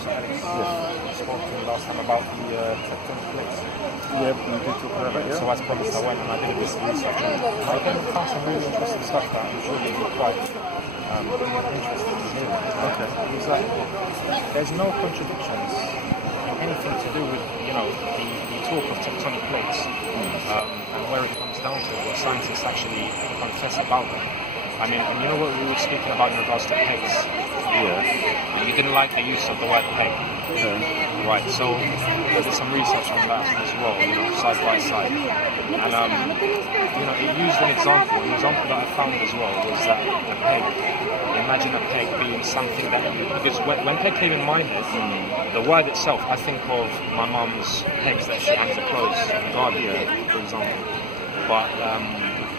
So Alex spoke to me last time about the tectonic plates. Yeah, we did talk about it, yeah. So as promised, I went and I did a bit of research. I again found some really interesting stuff that I'm sure you'll be quite interested in hearing. Okay. Is that there's no contradictions in anything to do with, you know, the talk of tectonic plates and where it comes down to what scientists actually confess about them. I mean, and you know what we were speaking about in regards to pegs? Yeah. And you didn't like the use of the word peg. Okay. Right, so I did some research on that as well, you know, side by side. And, you know, it used an example. An example that I found as well was that a peg, imagine a peg being something that, because when peg came in my head, the word itself, I think of my mum's pegs that she hangs the clothes in the garden, for example. But,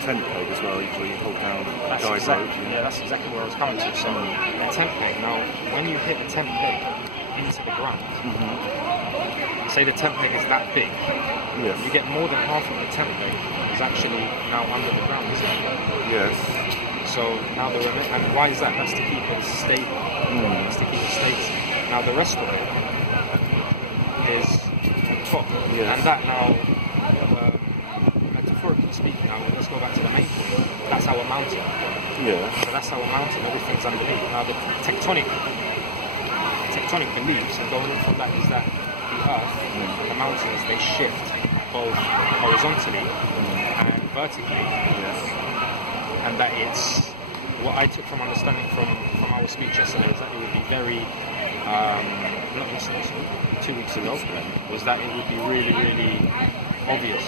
tent peg as well, where you hold down that's that's exactly where I was coming to. So a tent peg, now when you hit a tent peg into the ground, say the tent peg is that big, you get more than half of the tent peg is actually now under the ground, isn't it? Yes. So now and why is that? That's to keep it stable. That's to keep it stable. Now the rest of it is on top, and that now speaking now, let's go back to the main point. That's our mountain. Yeah. So that's our mountain, everything's underneath. Now the tectonic beliefs, and going in from that, is that the earth and the mountains, they shift both horizontally and vertically. Yes. And that it's, what I took from understanding from our speech yesterday is that it would be very, not yesterday, sorry, 2 weeks ago, was that it would be really, really obvious,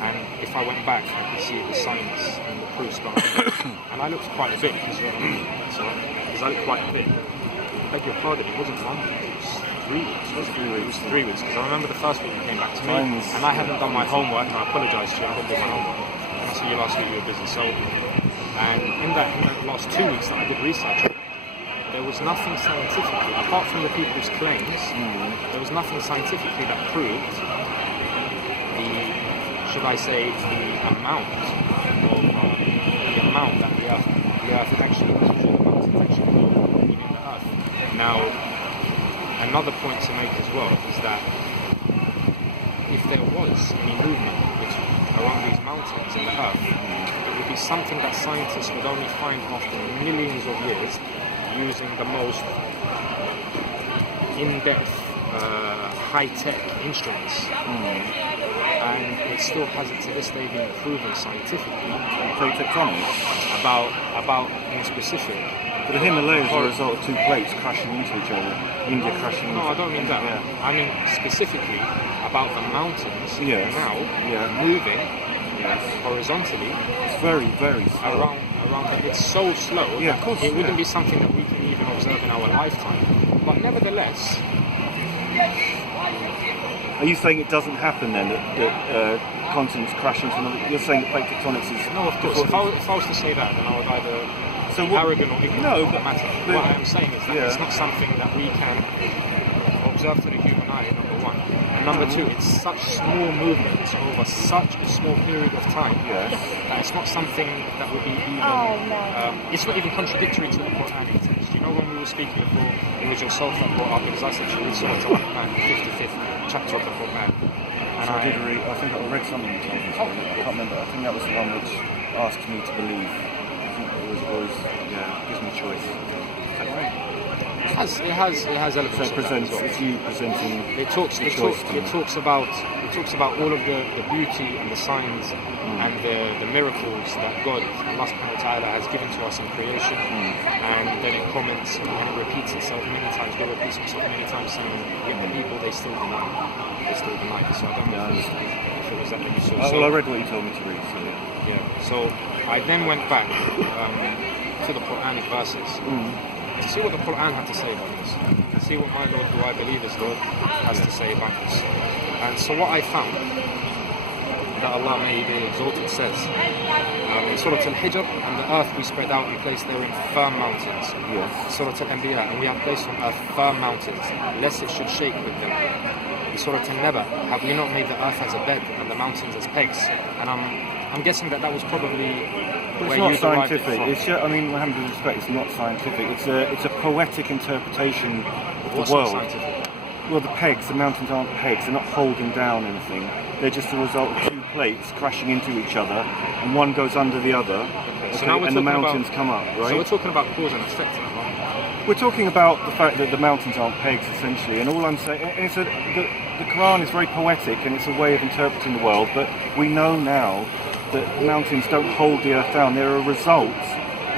and if I went back I could see the science and the proofs behind it, and I looked quite a bit because I looked quite a bit. I beg your pardon, it wasn't 1 week, it was 3 weeks. It was 3 weeks because I remember the first week you came back to me and I hadn't done my homework, and I apologise to you, I didn't do my homework. And I saw you last week you were busy. So, and in that last 2 weeks that I did research, there was nothing scientifically, apart from the people's claims, there was nothing scientifically that proved the amount that the earth actually moves, or the mountains actually move within the earth. Now, another point to make as well is that if there was any movement around these mountains in the earth, it would be something that scientists would only find after millions of years using the most in-depth, high-tech instruments. And it still hasn't to this day been proven scientifically. Tectonic? About in specific. But the Himalayas are a result of two plates crashing into each other. India crashing into. No, I don't mean that. Yeah. I mean specifically about the mountains now moving horizontally. It's very, very slow. Around that. It's so slow that of course, it wouldn't be something that we can even observe in our lifetime. But nevertheless, are you saying it doesn't happen then, that continents crash into another? You're saying that plate tectonics is... No, of course. If I was to say that, then I would either be arrogant or ignorant. No, but matter. What I am saying is that it's not something that we can observe to the human eye, number one. And number two, it's such small movements over such a small period of time that it's not something that would be even... it's not even contradictory to the Quranic text. You know, when we were speaking before, it was yourself that brought up, because I said to you, we saw it on the 55th chapter of the Quran. And I did read, I think I read something you told me. I can't remember. I think that was the one which asked me to believe. I think it was gives me choice. It has elements. So it's you presenting. It talks about all of the beauty and the signs and the miracles that God, Allah subhanahu wa ta'ala, has given to us in creation, and then it comments and it repeats itself many times. God repeats himself many times, saying, yet the people, they still deny it. So I don't know if it was that you saw. Well, I read what you told me to read. So I then went back to the Quranic verses to see what the Quran had to say about this, and see what my Lord, who I believe is Lord, has to say about this. And so what I found, that Allah may be exalted says, in Surah Al-Hijr, and the earth we spread out and placed therein firm mountains. Surah Al-Anbiya, and we have placed on earth firm mountains, lest it should shake with them. In Surah Al-Naba, have we not made the earth as a bed and the mountains as pegs? And I'm guessing that was probably where you derived it from. It's not scientific. I mean, with respect, it's not scientific. It's a poetic interpretation of What's the world. not scientific? Well, the mountains aren't pegs. They're not holding down anything. They're just a result of two plates crashing into each other, and one goes under the other. Okay, So now we're and the talking mountains about, come up, right? So we're talking about cause and effect now, right? We're talking about the fact that the mountains aren't pegs, essentially, and all I'm saying is that the Quran is very poetic and it's a way of interpreting the world, but we know now that mountains don't hold the earth down. They're a result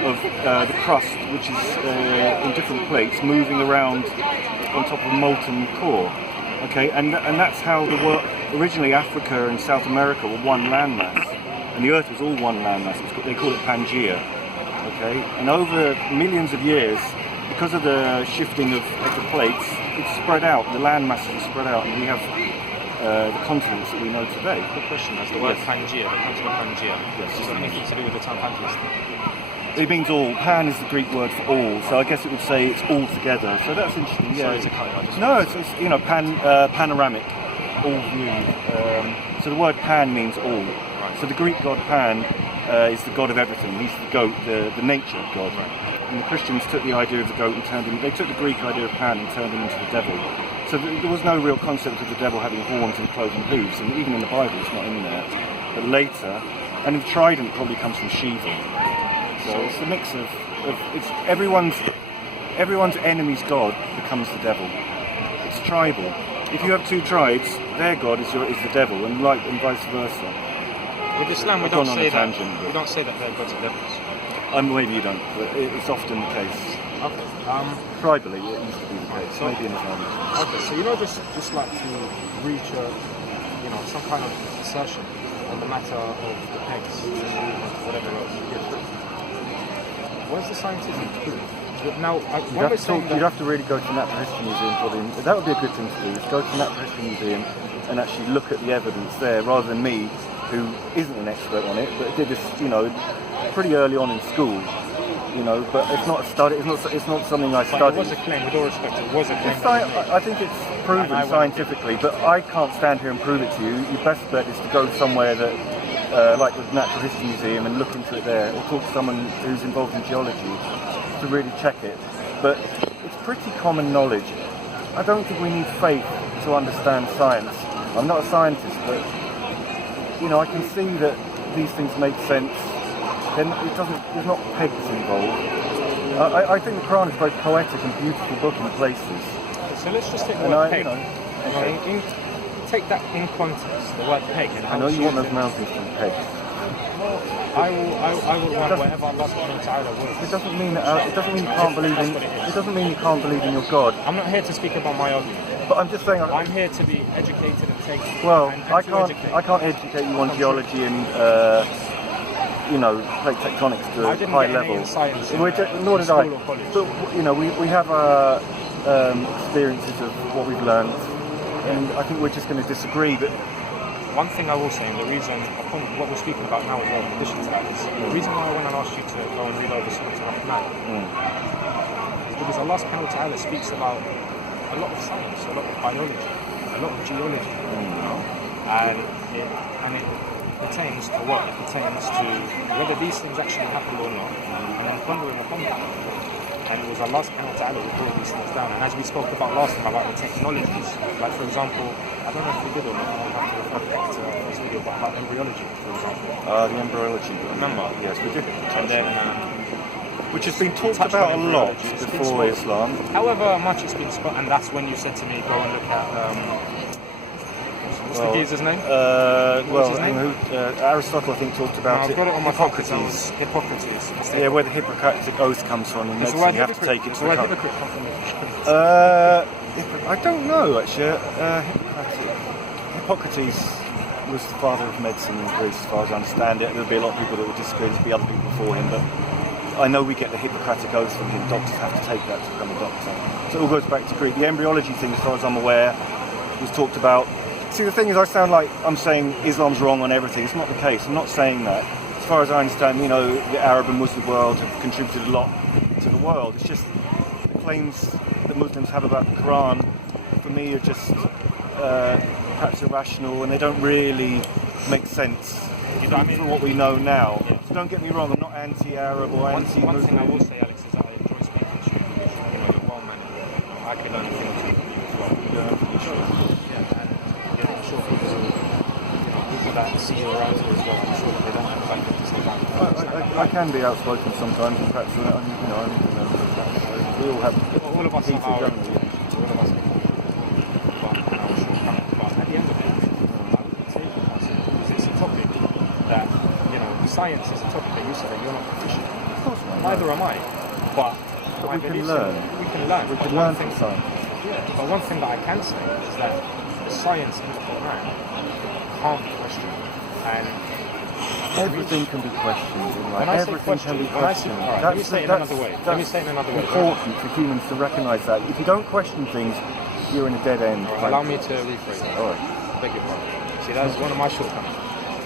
of the crust, which is in different plates, moving around on top of a molten core. Okay, and that's how the world. Originally, Africa and South America were one landmass, and the Earth was all one landmass. They call it Pangaea. Okay, and over millions of years, because of the shifting of the plates, it's spread out. The land masses are spread out, and we have the continents that we know today. Good question. That's the word Pangaea, the continent Pangaea. Yes. Is there anything to do with the term Pantheist? It means all. Pan is the Greek word for all, so I guess it would say it's all together. So that's interesting. Yeah. Sorry to cut you. I just No, it's panoramic, all view. So the word pan means all. Right. So the Greek god Pan is the god of everything. He's the goat, the nature god. Right. And the Christians took the idea of the goat and turned him. They took the Greek idea of Pan and turned him into the devil. So there was no real concept of the devil having horns and cloven hooves, and even in the Bible it's not in there. But later, and the trident probably comes from Shiva. So it's a mix of it's everyone's enemy's god becomes the devil. It's tribal. If you have two tribes, their god is the devil, and vice versa. With Islam, we don't say that. We don't say that their gods are devils. Maybe you don't, but it's often the case. Okay. Tribally, it used to be the case. So, maybe in Islam. Okay, so just like to reach some kind of assertion on the matter of the pegs, whatever else. Where's the scientific proof? Now, you'd have to really go to the Natural History Museum for them. That would be a good thing to do, is go to the Natural History Museum and actually look at the evidence there, rather than me, who isn't an expert on it, but did this, pretty early on in school. But it's not a study. It's not something I studied. It was a claim, with all respect. It was a claim. I think it's proven scientifically, but I can't stand here and prove it to you. Your best bet is to go somewhere that. Like the Natural History Museum, and look into it there, or talk to someone who's involved in geology to really check it. But it's pretty common knowledge. I don't think we need faith to understand science. I'm not a scientist, but I can see that these things make sense. Then there's not pegs involved. I think the Quran is a very poetic and beautiful book in places. So let's just take the word peg. Take that in context, the word peg. And I know you want those mountains to be pegs. I will run wherever Allah subhanahu wa ta'ala wills. It doesn't mean that. It doesn't mean you can't believe in. It doesn't mean you can't believe in your God. I'm not here to speak about my argument. But I'm just saying. I'm here to be educated and take. Well, and I can't educate you on geology and plate tectonics to a high level. Nor did I. But we have our experiences of what we've learned. And I think we're just going to disagree. But one thing I will say, and the reason, upon what we're speaking about now as well, in addition to that, is the reason why I went and asked you to go and read over Surah Al-Rahman is because Allah subhanahu wa ta'ala speaks about a lot of science, a lot of biology, a lot of geology, and it pertains to what? It pertains to whether these things actually happen or not, and then pondering upon that. And it was Allah subhanahu wa ta'ala who brought these things down. And as we spoke about last time, about the technologies, like for example, I don't know if we did or not, I'll have to refer back to this video, but about embryology, for example. The embryology. Remember? Yes, we did. And then, which has been talked about a lot before Islam. However much it's been spoken, and that's when you said to me, go and look at, what's the geezer's name? Aristotle, I think, talked about I've got it on my Hippocrates. Hippocrates. Yeah, where the Hippocratic oath comes from, and medicine, you have to take it. So where hypocrite come from? I don't know, actually. Hippocrates was the father of medicine in Greece, as far as I understand it. There'll be a lot of people that would disagree. There'll be other people before him, but I know we get the Hippocratic oath from him. Doctors have to take that to become a doctor. So it all goes back to Greek. The embryology thing, as far as I'm aware, was talked about. See, the thing is, I sound like I'm saying Islam's wrong on everything. It's not the case. I'm not saying that. As far as I understand, the Arab and Muslim world have contributed a lot to the world. It's just the claims that Muslims have about the Quran, for me, are just perhaps irrational, and they don't really make sense for what we know now. Yeah. So don't get me wrong, I'm not anti-Arab or anti-Muslim. One thing I will say, Alex, is that I enjoy speaking to you because you're well-mannered. I can learn things sure. Yeah, and I'm sure people that see you around here as well, I'm sure that they don't have the background to say that. I can be outspoken sometimes, and perhaps I need to know. We all have. All of us heated are. generally. All of us are. But at the end of it, I would take it because it's a topic that science is a topic that you said that you're not proficient in. Of course not. Neither am I. But we can learn. We can learn. We can learn from science. Yeah. But one thing that I can say is that the science in the Quran can't be questioned, and everything can be questioned. When I say question, let me say it another way. Important for humans to recognise that. If you don't question things, you're in a dead end. Right, allow me to rephrase that. All right. Beg your pardon. See, that's one of my shortcomings.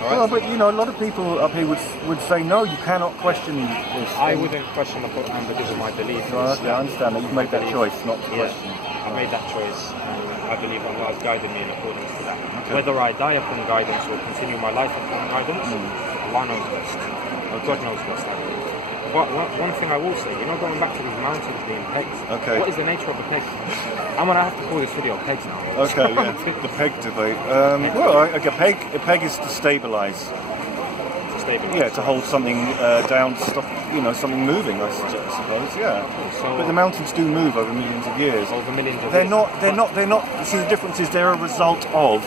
Right? Well, but a lot of people up here would say no, you cannot question this. I wouldn't question the Quran because of my belief. Okay, I understand that you've made that choice not to question. I made that choice, and I believe Allah has guided me in accordance to that. Okay. Whether I die upon guidance or continue my life upon guidance, Allah knows best. God knows best. But one thing I will say, going back to these mountains being pegs. Okay. What is the nature of a peg? I'm gonna have to call this video pegs now. Okay, yeah. The peg debate. A peg is to stabilise. Yeah, to hold something down, to stop something moving. I suppose. Yeah. So, but the mountains do move over millions of years. Over millions of They're years. not. They're not. See, the difference is they're a result of,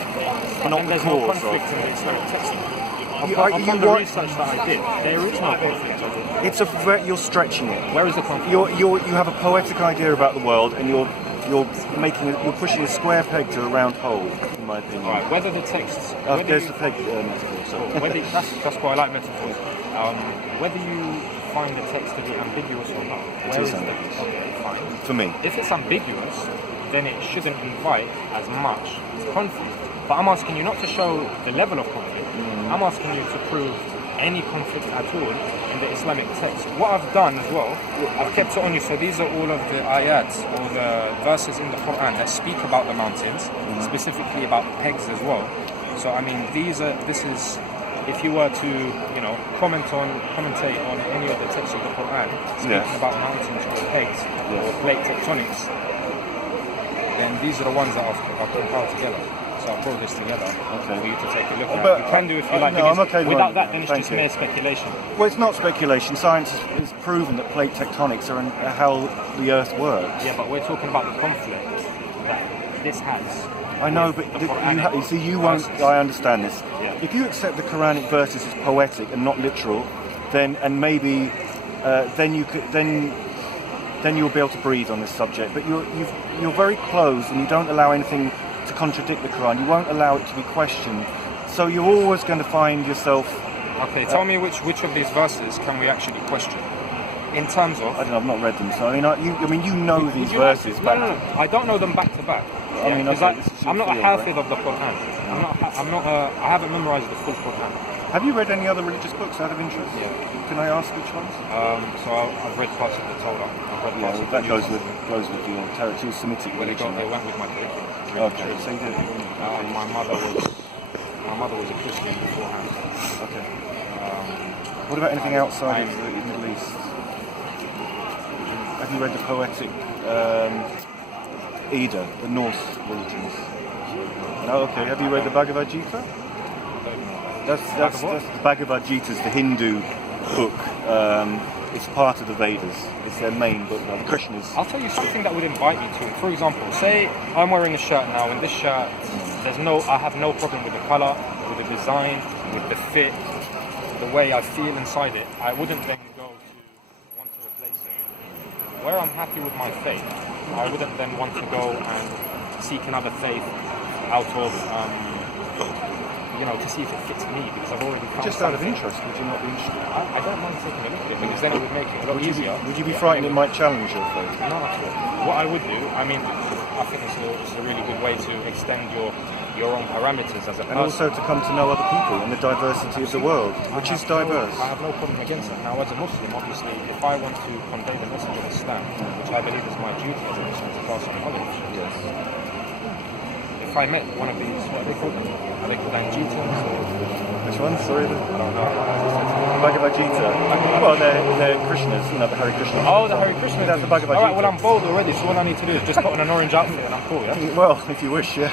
not the there's cause no conflict of. in the Islamic text. Upon the research that I did, there is no conflict of it. You're stretching it. Where is the conflict? You have a poetic idea about the world, and you're pushing a square peg to a round hole, in my opinion. Right. Whether the texts. There's the peg metaphor. So. That's why I like metaphors. Whether you find the text to be ambiguous or not. It is ambiguous. Okay, fine. For me. If it's ambiguous, then it shouldn't invite as much conflict. But I'm asking you not to show the level of conflict. I'm asking you to prove any conflict at all in the Islamic text. What I've done as well, I've kept it on you. So these are all of the ayats or the verses in the Quran that speak about the mountains, specifically about pegs as well. So I mean, this is if you were to commentate on any of the texts of the Quran speaking about mountains or pegs or plate tectonics, then these are the ones that I've compiled together. So I'll pull this together for you to take a look at. You can do if you like. No, I'm okay without that, then it's just mere speculation. Well, it's not speculation. Science has proven that plate tectonics are how the Earth works. Yeah, but we're talking about the conflict that this has. I know, but you won't. I understand this. Yeah. If you accept the Quranic verses as poetic and not literal, then you'll be able to breathe on this subject. But you're very closed, and you don't allow anything to contradict the Quran. You won't allow it to be questioned. So you're always going to find yourself. Okay, tell me which of these verses can we actually question? In terms of, I don't know, I've not read them, so you know these verses. No, I don't know them back to back. I'm not a hafiz of the Quran. I haven't memorized the full Quran. Have you read any other religious books out of interest? Yeah. Can I ask which ones? So I've read parts of the Torah. That goes with your territory, Semitic religion. It went with my curriculum. Okay, so you did. My mother was a Christian beforehand. Okay. What about anything outside of the Middle East? Have you read the poetic Edda, the Norse religions? No. Okay. Have you read the Bhagavad Gita? That's the Bhagavad Gita is the Hindu book. It's part of the Vedas. It's their main book. The Krishna's. I'll tell you something that would invite me to it. For example, say I'm wearing a shirt now, and this shirt, I have no problem with the colour, with the design, with the fit, the way I feel inside it. I wouldn't then go to want to replace it. Where I'm happy with my faith, I wouldn't then want to go and seek another faith out of to see if it fits me, because I've already found just out of interest, would you not be interested? I don't mind taking a look at it, because then it would make it a lot easier. Would you be frightened it might challenge your faith? Not at all. What I would do, I think it's a really good way to extend your own parameters as a person. And also to come to know other people and the diversity of the world, which is diverse. I have no problem against that. Now, as a Muslim, obviously, if I want to convey the message of Islam, which I believe is my duty as a Muslim to pass on knowledge, if I met one of these, what are they called? Are they called Anjitans? Which one? Sorry. I don't know. Bhagavad Gita. Well, they're Krishnas, you know, the Hare Krishnas. Oh, the Hare Krishna. That's the Bhagavad Gita. Alright, well I'm bold already, so all I need to do is just put on an orange outfit and I'm cool, yeah? Well, if you wish, yeah.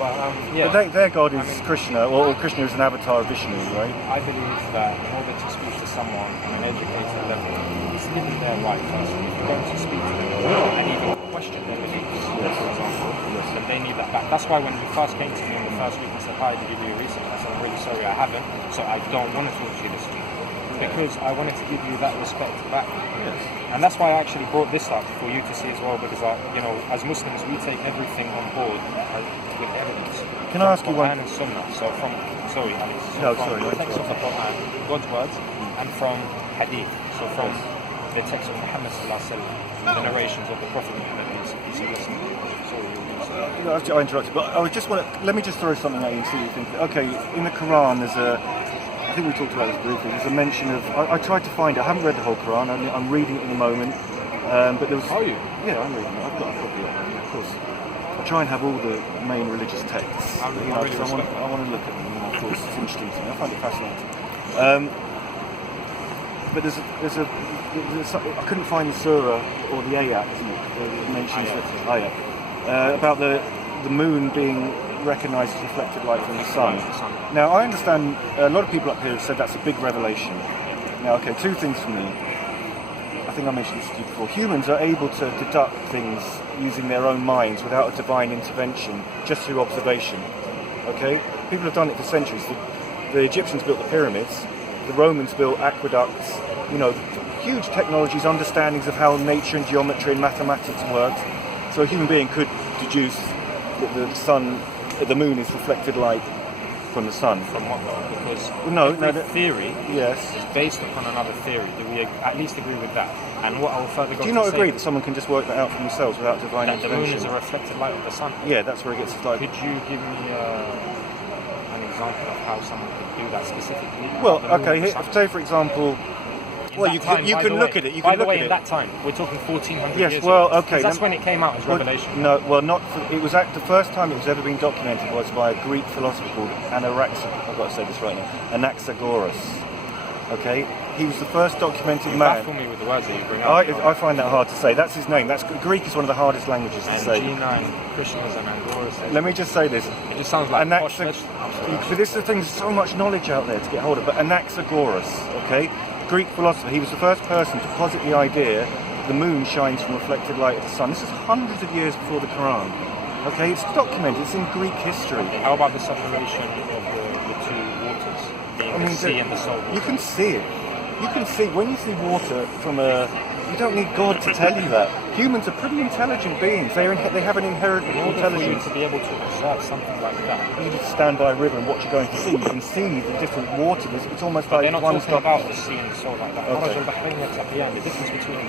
But, yeah. But their god is Krishna, or Krishna is an avatar of Vishnu, right? I believe that in order to speak to someone on an educated level, it's given their right firstly. If you're going to speak to them and even question their beliefs, for example, then they need that back. That's why when you first came to me in the first week and said, hi, did you do your research? I said, I'm really sorry, I haven't, so I don't want to talk to you this week. Because I wanted to give you that respect back. Yes. And that's why I actually brought this up for you to see as well, because as Muslims, we take everything on board with evidence. Can I ask you one? Quran and Sunnah. So from Alex. So No, from sorry. the text of the Quran, God's words, and from Hadith. So from the text of Muhammad sallallahu alaihi wasallam, the narrations of the Prophet Muhammad. I interrupted, but let me just throw something at you and see what you think. Okay, in the Quran, I think we talked about this briefly. There's a mention of. I tried to find it. I haven't read the whole Quran. I'm reading it in the moment. But there was. Are you? Yeah, I'm reading it. I've got a copy of it, of course. I try and have all the main religious texts. I want to look at them. And of course, it's interesting to me. I find it fascinating. But I couldn't find the surah or the ayat, isn't it? It mentions ayat about the moon being recognised as reflected light from the sun. Now, I understand a lot of people up here have said that's a big revelation. Now, okay, two things for me. I think I mentioned this to you before. Humans are able to deduct things using their own minds without a divine intervention, just through observation. Okay? People have done it for centuries. The Egyptians built the pyramids. The Romans built aqueducts. You know, huge technologies, understandings of how nature and geometry and mathematics worked. So a human being could deduce that the moon is reflected light from the sun. From what though? Because every theory is based upon another theory. Do we at least agree with that? And what I will further go Do you not agree that someone can just work that out for themselves without divine intervention? The moon is a reflected light of the sun? Yeah, that's where it gets started. Could you give me an example of how someone could do that specifically? Well, okay, say for example... Well, you can look at it. By the way, in that time, we're talking 1400 years ago. Well, okay. That's when it came out as revelation. No, well, it was the first time it was ever been documented was by a Greek philosopher called I've got to say this right now, Anaxagoras. Okay? He was the first documented man. Baffle me with the words that you bring up. I find that hard to say. That's his name. Greek is one of the hardest languages to say. Gina and Krishna's and Angoras. Let me just say this. It just sounds like posh. But this is the thing, there's so much knowledge out there to get hold of. But Anaxagoras, okay? Greek philosopher, he was the first person to posit the idea the moon shines from reflected light of the sun. This is hundreds of years before the Quran. Okay, it's documented, it's in Greek history. How about the separation of the two waters, being the sea and the salt? You can see it. You can see, when you see water from you don't need God to tell you that. Humans are pretty intelligent beings. They have an inherent intelligence. For you to be able to observe something like that, you need to stand by a river and watch it going to sea. You can see the different water. It's almost like they're not one talking stop. About the sea and salt like that. Okay. The difference between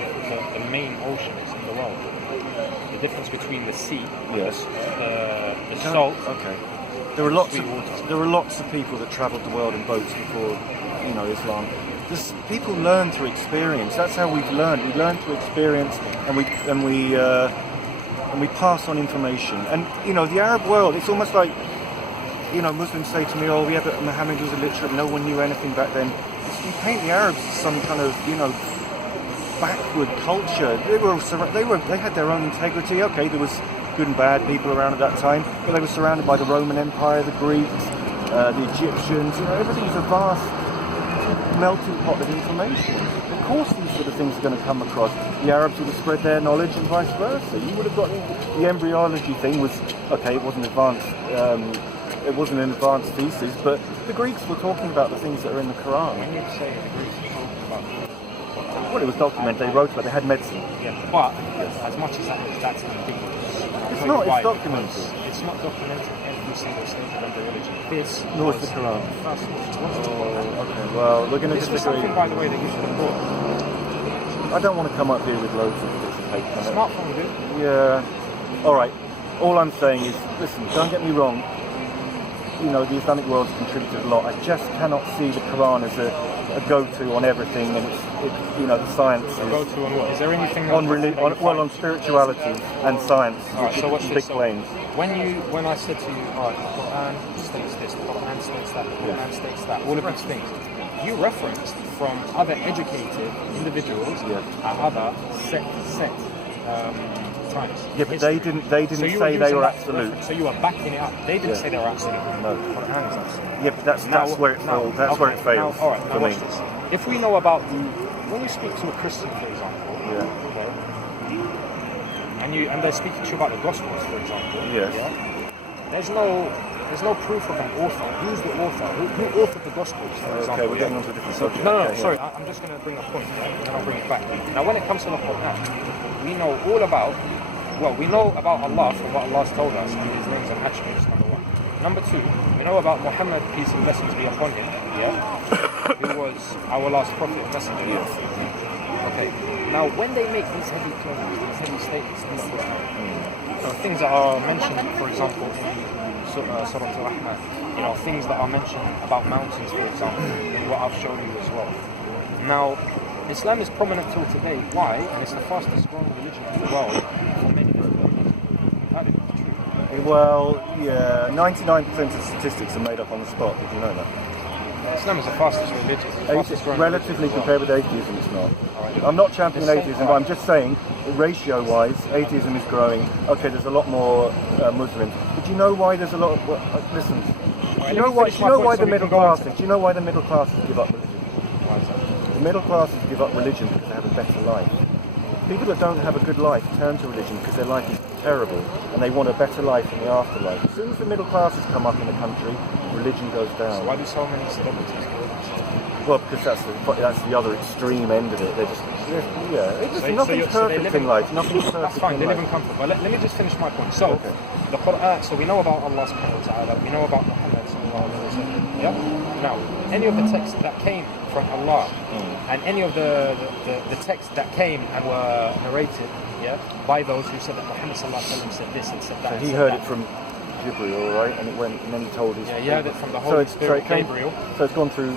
the main oceans in the world, the difference between the sea, yes, the salt. Okay. There were lots of people that travelled the world in boats before, Islam. People learn through experience. That's how we've learned. We learn through experience, and we pass on information. And the Arab world, it's almost like Muslims say to me, "Oh, but Muhammad was illiterate. No one knew anything back then." You paint the Arabs as some kind of backward culture. They had their own integrity. Okay, there was good and bad people around at that time, but they were surrounded by the Roman Empire, the Greeks, the Egyptians. Everything's a vast melting pot of information. Of course these sort of things are going to come across. The Arabs would have spread their knowledge and vice versa. You would have gotten the embryology thing was okay, it wasn't advanced it wasn't an advanced thesis, but the Greeks were talking about the things that are in the Quran. When you say the Greeks were talking about well, it was documented, they wrote about they had medicine. Yeah, but as much as that's ambiguous. It's not, it's documented. It's not documented every single stage of embryology. Nor is the Quran. Okay, well, we're going to disagree. This was something, by the way, that you should have brought. I don't want to come up here with loads of bits of paper. Smartphone, dude. Yeah. Alright. All I'm saying is, listen, don't get me wrong. The Islamic world's contributed a lot. I just cannot see the Quran as a go-to on everything, and the science is Go-to on what? Is there anything on spirituality and science. Alright, so watch big this. So claims. when I said to you, alright, the Quran states this, the Quran states that, the Quran states that, all of these things, you referenced from other educated individuals at other set times. Yeah, but they didn't say they were absolute. So you were backing it up. They didn't say they were absolute. No. The Quran is absolute. Yeah, but that's where it fails. That's where it fails. All right, for watch me. this. If we know about when you speak to a Christian, for example, okay, and they're speaking to you about the Gospels, for example, there's no proof of an author. Who's the author? Who authored the Gospels, for example? Okay, we're getting onto a different subject. No, sorry, I'm just going to bring a point, and then I'll bring it back. Now, when it comes to the Quran, we know all about, we know about Allah from what Allah's told us and His names and attributes, number one. Number two, we know about Muhammad, peace and blessings be upon him, who was our last prophet and messenger. Okay, now when they make these heavy claims, these heavy statements in the Quran, things that are mentioned, for example, in Surah Al-Rahman, things that are mentioned about mountains, for example, in what I've shown you as well. Now, Islam is prominent till today. Why? And it's the fastest growing religion in the world for many different reasons. That is true. Well, 99% of statistics are made up on the spot. Did you know that? Islam is the fastest religion. The fastest growing Relatively religion compared with atheism, it's not. Alright. I'm not championing atheism, but I'm just saying, ratio-wise, atheism is growing. Okay, there's a lot more Muslims. But do you know why there's a lot of... listen. Do you know why the middle classes? Do you know why the middle classes give up religion? Why is that? The middle classes give up religion because they have a better life. People that don't have a good life turn to religion because their life is terrible and they want a better life in the afterlife. As soon as the middle classes come up in the country, religion goes down. So why do so many celebrities kill themselves? Well, because that's the other extreme end of it. Nothing's perfect in life. Nothing's perfect. That's fine. In They life. live in comfort. But let me just finish my point. So, the Quran. So we know about Allah Subhanahu wa Taala. We know about Muhammad Sallallahu Alaihi Wasallam. Yeah. Now, any of the texts that came from Allah, and any of the texts that came and were narrated, by those who said that Muhammad Sallallahu Alaihi Wasallam said this and said that. So he heard it from Jibreel, right? And it went, and then he told his. Yeah, he heard it from the Holy Spirit, Gabriel. So it's gone through.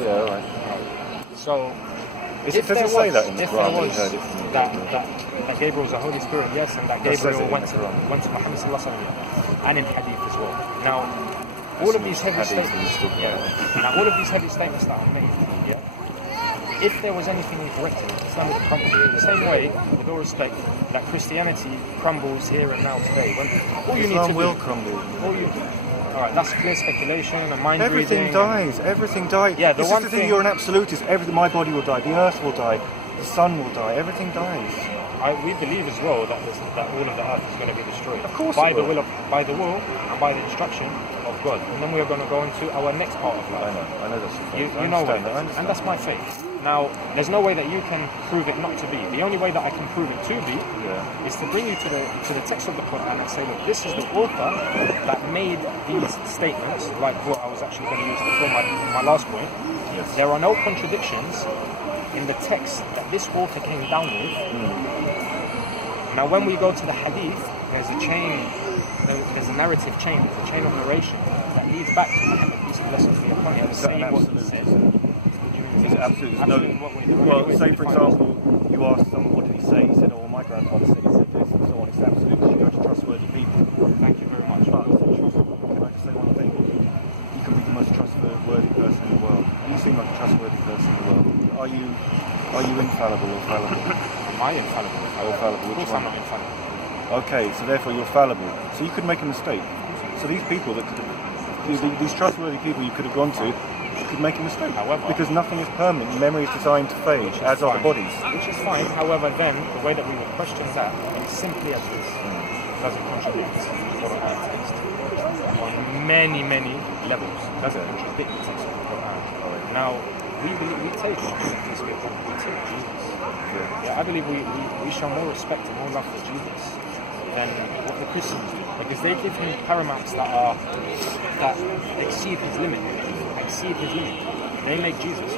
Yeah, all right. So, does it say that in the Quran? He heard it from that Gabriel was the Holy Spirit, yes, and that Gabriel went to Muhammad Sallallahu Alaihi Wasallam, and in Hadith as well. Now, all of these heavy statements, all of these heavy statements that are made, if there was anything incorrect in it, Islam would crumble. The same way, with all respect, that Christianity crumbles here and now today. When all you Islam need to will crumble. Alright, that's clear speculation and mind Everything reading. Everything dies. Yeah, the one thing thing you're an absolutist. My body will die. The earth will die. The sun will die. Everything dies. We believe as well that all of the earth is going to be destroyed. Of course, by the will and by the instruction of God. And then we're going to go into our next part of life. I know that's your faith. You know what, and that's my faith. Now, there's no way that you can prove it not to be. The only way that I can prove it to be is to bring you to the text of the Quran and say, look, this is the author that made these statements, like what I was actually going to use before my last point. Yes. There are no contradictions in the text that this author came down with. Now, when we go to the Hadith, there's a narrative chain, there's a chain of narration that leads back to Muhammad, peace and blessings be upon him, saying what he said. Is it absolutely well, say for example, you ask someone what did he say, he said, oh, my grandfather said he said this and so on. It's absolutely, you go to trustworthy people. Thank you very much. But can I just say one thing? You can be the most trustworthy person in the world. And you seem like a trustworthy person in the world. Are you infallible or fallible? Am I infallible? Or fallible? Of course I'm not infallible. Okay, so therefore you're fallible. So you could make a mistake. So these people that could have, these trustworthy people you could have gone to, could make a mistake. However, because nothing is permanent. Memory is designed to fade, as are the bodies. Which is fine. However, then the way that we would question that is simply as this: does it contradict the Quran text on many levels? Does it contradict the text of the Quran? Now, we take peace be upon him, we take Jesus. I believe we show more respect and more love for Jesus than what the Christians do, because they give him paramount's that exceed his limit. They make Jesus.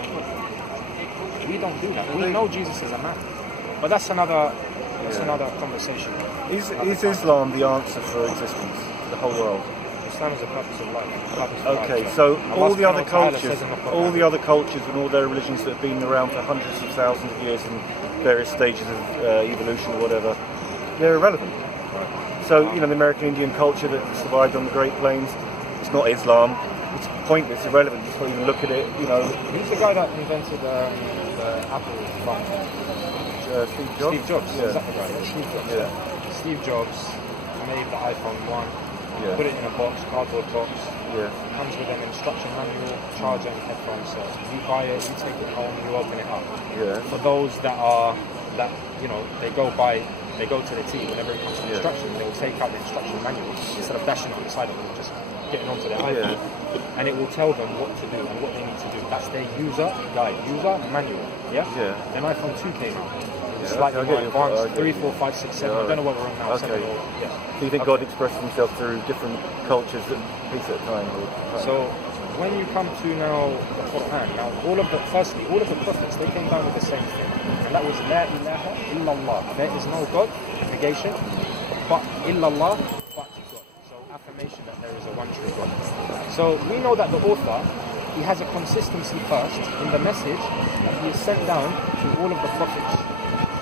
We don't do that. We know Jesus is a man, but that's another conversation. Is Islam the answer for existence for the whole world? Islam is a purpose of life. Purpose of Okay, life, so Allah all the subhanahu other wa ta'ala cultures, says in the Quran- all the other cultures and all their religions that have been around for hundreds of thousands of years in various stages of evolution or whatever, they're irrelevant. So, the American Indian culture that survived on the Great Plains, it's not Islam. It's pointless, irrelevant. Just not even look at it. He's the guy that invented the Apple phone. Steve Jobs. Steve Jobs. Yeah. Is that the guy? Yeah, Steve Jobs. Yeah. Steve Jobs made the iPhone 1. Yeah. Put it in a box, cardboard box. Yeah. Comes with an instruction manual, charger, and headphones. So you buy it, you take it home, you open it up. Yeah. For those that they go to the T whenever it comes to instructions, they will take out the instruction manual instead of dashing it on the side of them, just getting onto their iPhone, and it will tell them what to do and what they need to do. That's their user guide, user manual. Yeah. Yeah. Then iPhone 2 came out. Yeah, Slightly okay, more advanced. 3, you. 4, 5, 6, 7. I don't know what we're on now. Okay. 7 or, yeah. So you think God expresses himself through different cultures at piece at a time? So when you come to now the Quran, now all of the prophets, they came down with the same thing, and that was La ilaha illallah. There is no God, negation, but illallah, but God. So affirmation that there is a one true God. So we know that the author, he has a consistency first in the message that he is sent down to all of the prophets.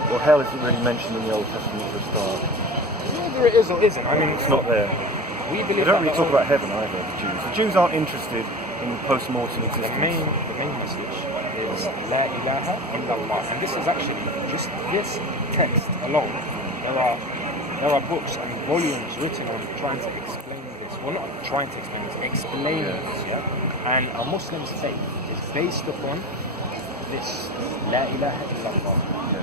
Well, hell isn't really mentioned in the Old Testament for a start. Whether it is or isn't, I mean, It's not there. we They believe don't that really talk about heaven either, the Jews. The Jews aren't interested in post-mortem existence. the main message is La ilaha illallah, and this is actually just this text alone. There are books and volumes written on trying to explain this. Well, not trying to explain this, explaining this. Yeah, and a Muslim's faith is based upon this La ilaha illallah. Yeah.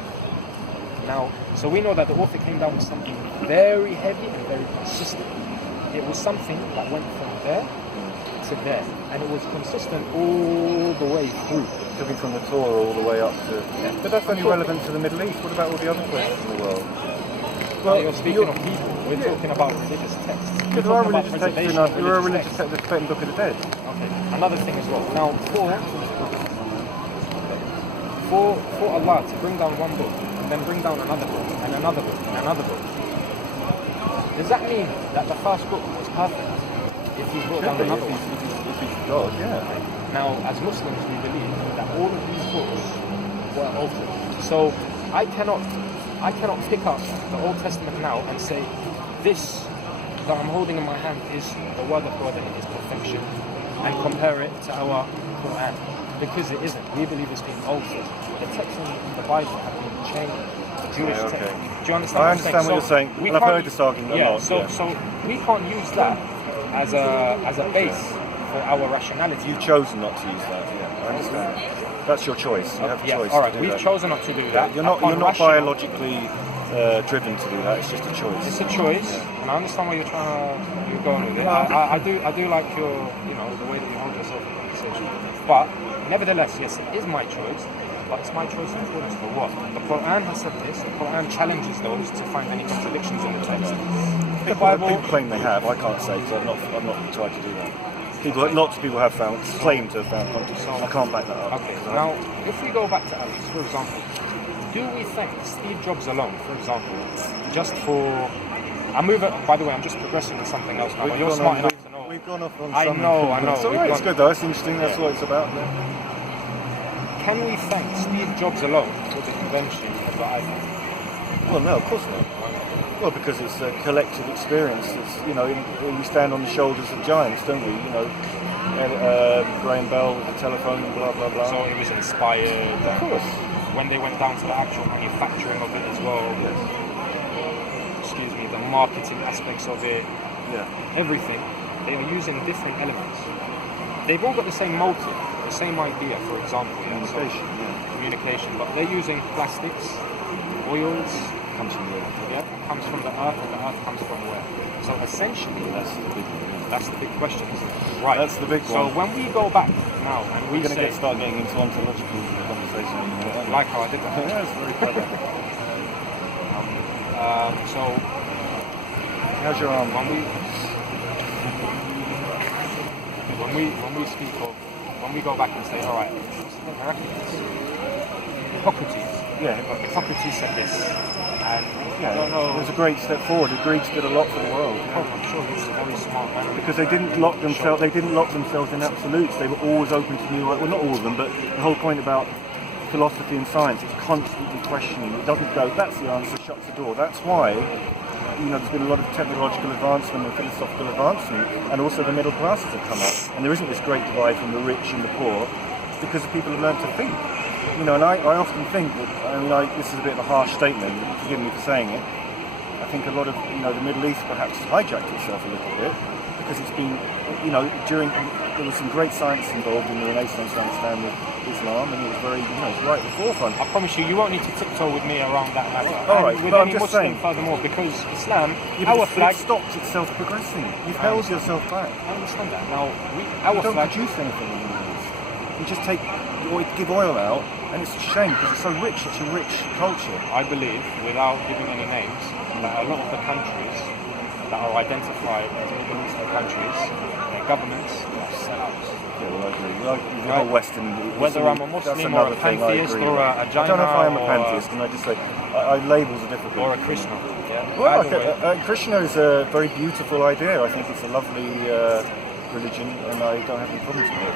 Now, so we know that the author came down with something very heavy and very consistent. It was something that went from there to there, and it was consistent all the way through. Coming from the Torah all the way up to... Yeah. But that's only relevant to the Middle East. What about all the other places in the world? Well, you're speaking of people. We're talking about religious texts. Yeah, there are religious texts in us. There are religious texts, the Tibetan Book of the Dead. Okay, another thing as well. Now, for Allah to bring down one book, and then bring down another book, and another book, and another book, does that mean that the first book was perfect? If he brought down another one? If he's God, yeah. Now, as Muslims, we believe that all of these books were altered. So I cannot pick up the Old Testament now and say, this that I'm holding in my hand is the word of God and it is perfection, and compare it to our Quran, because it isn't. We believe it's been altered. The texts in the Bible have been changed. Jewish text. Do you understand? I understand what you're saying, and I've heard this argument a lot. So we can't use that as a base for our rationality. You've chosen not to use that. Yeah, I understand. That's your choice. You have a choice. All right, to do we've that. chosen not to do that. You're not biologically driven to do that. It's just a choice. It's a choice, and I understand where you're going with it. I do like your, the way that you hold yourself in conversation. But nevertheless, yes, it is my choice. But it's my choice in accordance to what? The Quran has said this. The Quran challenges those to find any contradictions in the text. The Bible. People claim they have. I can't say because I've not tried to do that. Lots of people have claimed to have found contradictions. I can't back that up. Okay. Now, if we go back to Alice, for example, do we thank Steve Jobs alone, for example, just for? By the way, I'm just progressing with something else now. But you're smart enough to know. We've gone off on I something. know. It's all right. It's good though. It's interesting. That's what it's about. Can we thank Steve Jobs alone for the invention of the iPhone? Well, no, of course not. Well, because it's a collective experience. It's, we stand on the shoulders of giants, don't we? Graham Bell with the telephone and blah, blah, blah. So it was inspired. Of course. When they went down to the actual manufacturing of it as well. Yes. Excuse me, the marketing aspects of it. Yeah. Everything. They are using different elements. They've all got the same motive, the same idea, for example. Communication, communication, but they're using plastics, oils. Comes from the earth. Yeah, comes from the earth, and the earth comes from where? So essentially, that's the big question, isn't it? Right. That's the big one. So when we go back now and we're going to start getting into ontological conversation. Like how I did that. Yeah, it's very clever. So how's your arm? When we go back and say, all right, Hippocrates. Yeah, Hippocrates said this. It was a great step forward. The Greeks did a lot for the world. I'm sure he was a very smart man. Because they didn't lock themselves. They didn't lock themselves in absolutes. They were always open to new. Well, not all of them, but the whole point about philosophy and science is constantly questioning. It doesn't go. That's the answer. Shuts the door. That's why. There's been a lot of technological advancement and philosophical advancement, and also the middle classes have come up. And there isn't this great divide from the rich and the poor, because people have learned to think. And I often think that, this is a bit of a harsh statement, forgive me for saying it. I think a lot of, the Middle East perhaps hijacked itself a little bit, because it's been, there was some great science involved in the Renaissance, I understand, with Islam, and it was very, it's right at the forefront. I promise you, you won't need to tiptoe with me around that matter. All right, with but any I'm just Muslim saying. Furthermore, because Islam, Yeah, our flag... it stopped itself progressing. You've held yourself back. I understand that. Now, You don't produce anything in the Middle East. You just give oil out, and it's a shame because it's so rich, such a rich culture. I believe, without giving any names, that a lot of the countries that are identified as Middle Eastern countries, their governments are sellouts. Yeah, well, I agree. The whole Western... Whether I'm a Muslim or a pantheist or a Jaina, I don't know if I am a pantheist, can I just say... labels are difficult. Or a Krishna. Yeah. Well, Krishna is a very beautiful idea. I think it's a lovely religion, and I don't have any problems with it.